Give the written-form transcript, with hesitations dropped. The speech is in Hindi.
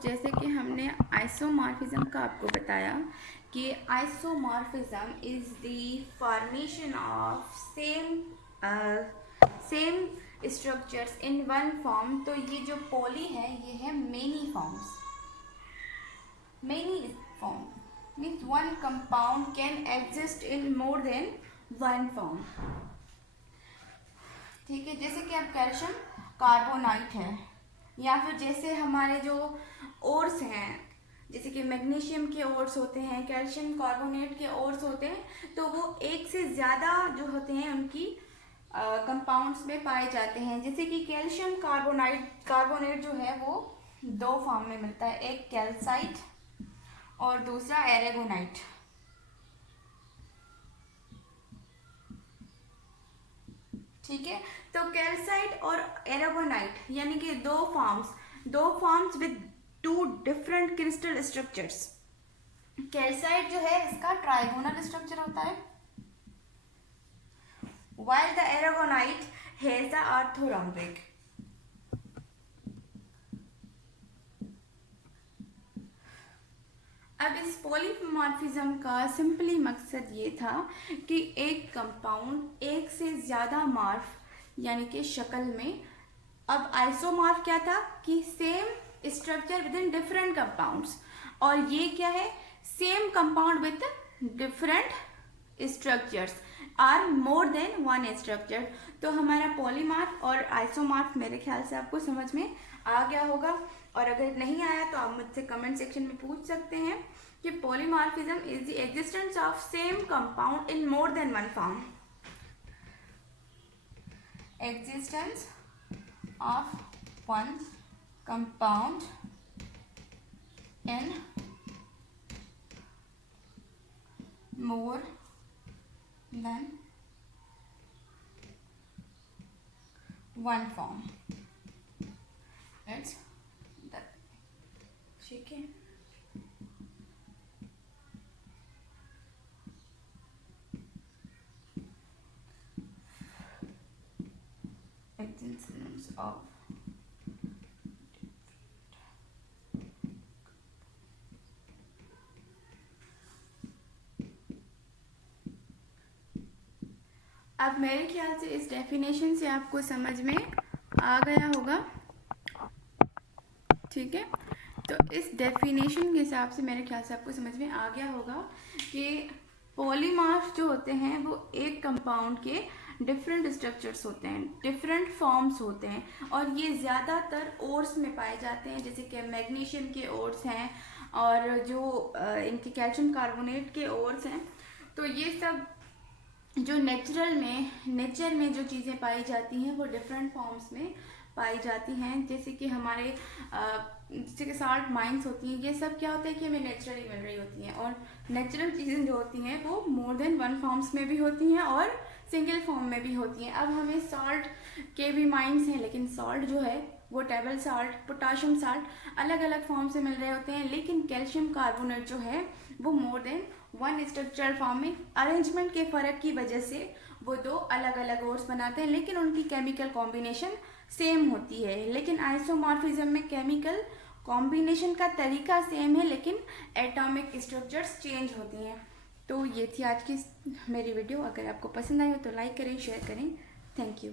जैसे कि हमने आइसोमॉर्फिज्म का आपको बताया कि isomorphism is the formation of same structures in one form. तो ये जो पॉली है ये है many forms. Many form means one compound can exist in more than one form. ठीक है, जैसे कि अब कैल्शियम कार्बोनाइट है, या फिर जैसे हमारे जो ओर्स हैं, जैसे कि मैग्नीशियम के ओर्स होते हैं, कैल्शियम कार्बोनेट के ओर्स होते हैं, तो वो एक से ज़्यादा जो होते हैं उनकी कंपाउंड्स में पाए जाते हैं। जैसे कि कैल्शियम कार्बोनेट जो है वो दो फॉर्म में मिलता है, एक कैल्साइट और दूसरा एरेगोनाइट। ठीक है, तो कैल्साइट और एरागोनाइट यानी कि दो forms with two different crystal structures. Calcite जो है इसका ट्राइगोनल स्ट्रक्चर होता है, while the aragonite has the orthorhombic। अब इस पॉलीमॉर्फिज्म का सिंपली मकसद ये था कि एक कंपाउंड एक से ज़्यादा मॉर्फ यानी कि शक्ल में। अब आइसोमॉर्फ क्या था कि same structure with in different compounds, और ये क्या है, same compound with different structures are more than one structure. तो हमारा पॉलीमॉर्फ और आइसोमॉर्फ मेरे ख्याल से आपको समझ में आ गया होगा, और अगर नहीं आया तो आप मुझसे कमेंट सेक्शन में पूछ सकते हैं कि polymorphism is the existence of same compound in more than one form. Existence of one compound in more than one form. It's ठीक है। Existence of अब मेरे ख्याल से इस डेफिनेशन से आपको समझ में आ गया होगा। ठीक है, तो इस डेफिनेशन के हिसाब से मेरे ख्याल से आपको समझ में आ गया होगा कि पॉलीमॉर्फ जो होते हैं वो एक कंपाउंड के डिफरेंट स्ट्रक्चर्स होते हैं, डिफरेंट फॉर्म्स होते हैं, और ये ज़्यादातर ओर्स में पाए जाते हैं। जैसे कि मैग्नीशियम के ओर्स हैं और जो इनके कैल्शियम कार्बोनेट के ओर्स हैं। तो ये सब जो नेचर में जो चीज़ें पाई जाती हैं वो डिफरेंट फॉर्म्स में पाई जाती हैं। जैसे कि हमारे जैसे कि साल्ट माइंस होती हैं, ये सब क्या होता है कि हमें नेचुरली मिल रही होती हैं, और नेचुरल चीज़ें जो होती हैं वो मोर देन वन फॉर्म्स में भी होती हैं और सिंगल फॉर्म में भी होती हैं। अब हमें सॉल्ट के भी माइंस हैं, लेकिन सॉल्ट जो है वो टेबल साल्ट, पोटाशियम साल्ट अलग अलग फॉर्म से मिल रहे होते हैं, लेकिन कैल्शियम कार्बोनेट जो है वो मोर देन वन स्ट्रक्चरल फॉर्म में। अरेंजमेंट के फ़र्क की वजह से वो दो अलग अलग ओर्स बनाते हैं, लेकिन उनकी केमिकल कॉम्बिनेशन सेम होती है। लेकिन आइसोमॉर्फिज्म में केमिकल कॉम्बिनेशन का तरीका सेम है, लेकिन एटॉमिक स्ट्रक्चर्स चेंज होती हैं। तो ये थी आज की मेरी वीडियो। अगर आपको पसंद आई हो तो लाइक करें, शेयर करें। Thank you.